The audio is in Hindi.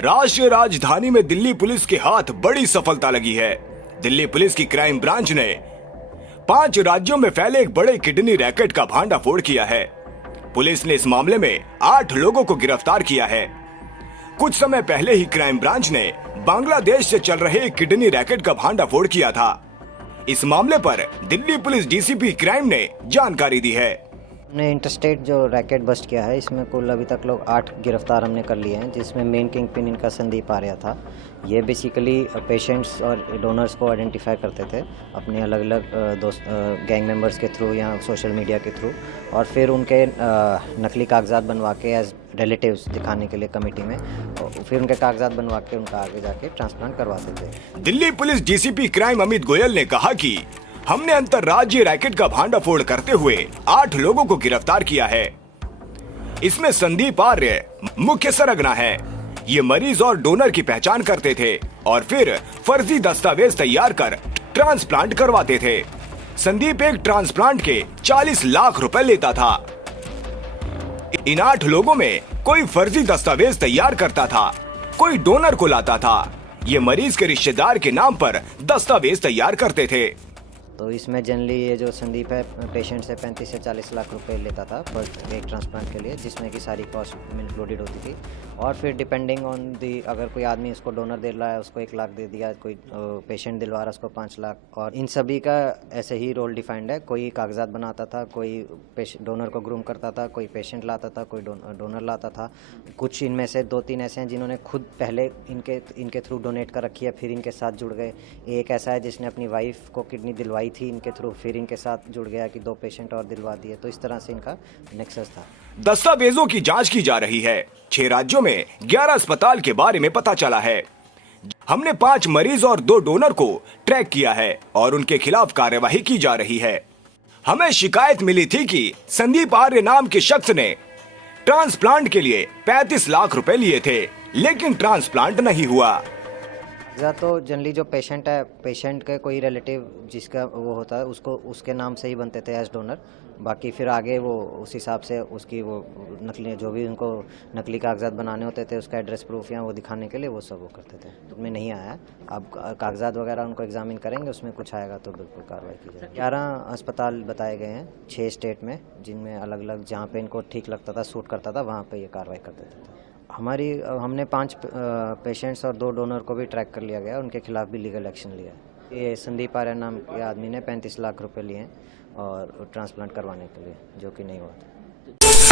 राष्ट्रीय राजधानी में दिल्ली पुलिस के हाथ बड़ी सफलता लगी है। दिल्ली पुलिस की क्राइम ब्रांच ने 5 राज्यों में फैले एक बड़े किडनी रैकेट का भांडाफोड़ किया है। पुलिस ने इस मामले में 8 लोगों को गिरफ्तार किया है। कुछ समय पहले ही क्राइम ब्रांच ने बांग्लादेश से चल रहे एक किडनी रैकेट का भांडाफोड़ किया था। इस मामले पर दिल्ली पुलिस डीसीपी क्राइम ने जानकारी दी है। हमने इंटरस्टेट जो रैकेट बस्ट किया है, इसमें कुल अभी तक लोग 8 गिरफ्तार हमने कर लिए हैं, जिसमें मेन किंग पिन इनका संदीप आर्या था। ये बेसिकली पेशेंट्स और डोनर्स को आइडेंटिफाई करते थे अपने अलग अलग दोस्त गैंग मेंबर्स के थ्रू या सोशल मीडिया के थ्रू, और फिर उनके नकली कागजात बनवा के एज रिलेटिव्स दिखाने के लिए कमेटी में, और फिर उनके कागजात बनवा के उनका आगे जाके ट्रांसप्लांट करवाते थे। Delhi police DCP crime Amit Goyal ने कहा कि हमने अंतर्राज्यीय रैकेट का भांडाफोड़ करते हुए 8 लोगों को गिरफ्तार किया है। इसमें संदीप आर्य मुख्य सरगना है। ये मरीज और डोनर की पहचान करते थे और फिर फर्जी दस्तावेज तैयार कर ट्रांसप्लांट करवाते थे। संदीप एक ट्रांसप्लांट के 40 लाख रुपए लेता था। इन 8 लोगों में कोई फर्जी दस्तावेज तैयार करता था, कोई डोनर को लाता था। ये मरीज के रिश्तेदार के नाम पर दस्तावेज तैयार करते थे। तो इसमें जनरली ये जो संदीप है पेशेंट से 35 से 40 लाख रुपए लेता था फर्स्ट एक ट्रांसप्लांट के लिए, जिसमें कि सारी कॉस्ट इंक्लूडेड होती थी। और फिर डिपेंडिंग ऑन दी, अगर कोई आदमी इसको डोनर दे रहा है उसको 1 लाख दे दिया, कोई पेशेंट दिलवा रहा है उसको 5 लाख। और इन सभी का ऐसे ही रोल डिफाइंड है। कोई कागजात बनाता था, कोई डोनर को ग्रूम करता था, कोई पेशेंट लाता था, कोई डोनर लाता था। कुछ इनमें से 2-3 ऐसे हैं जिन्होंने खुद पहले इनके थ्रू डोनेट कर रखी है, फिर इनके साथ जुड़ गए। एक ऐसा है जिसने अपनी वाइफ को किडनी दिलवाई थी इनके थ्रू, फिर इनके साथ जुड़ गया कि 2 पेशेंट और दिलवा दिए। तो इस तरह से इनका नेक्सस था। दस्तावेजों की जांच की जा रही है। 6 राज्यों में 11 अस्पताल के बारे में पता चला है। हमने 5 मरीज और 2 डोनर को ट्रैक किया है और उनके खिलाफ कार्यवाही की जा रही है। हमें शिकायत मिली थी कि संदीप आर्य नाम के शख्स ने ट्रांसप्लांट के लिए 35 लाख रुपए लिए थे, लेकिन ट्रांसप्लांट नहीं हुआ। तो जनरली जो पेशेंट है, पेशेंट के कोई रिलेटिव जिसका वो होता है उसको उसके नाम से ही बनते थे एज डोनर। बाकी फिर आगे वो उस हिसाब से उसकी वो नकली जो भी उनको नकली कागजात बनाने होते थे, उसका एड्रेस प्रूफ या वो दिखाने के लिए वो सब वो करते थे। तो उसमें नहीं आया। अब कागजात वगैरह उनको एग्जामिन करेंगे, उसमें कुछ आएगा तो बिल्कुल कार्रवाई की जाएगी। 11 अस्पताल बताए गए हैं 6 स्टेट में, जिनमें अलग अलग जहाँ पे इनको ठीक लगता था, सूट करता था, वहाँ पे ये कार्रवाई कर देते थे। हमने 5 पेशेंट्स और 2 डोनर को भी ट्रैक कर लिया गया, उनके खिलाफ भी लीगल एक्शन लिया है। ये संदीप आर्य नाम के आदमी ने 35 लाख रुपए लिए हैं और ट्रांसप्लांट करवाने के लिए, जो कि नहीं हुआ था।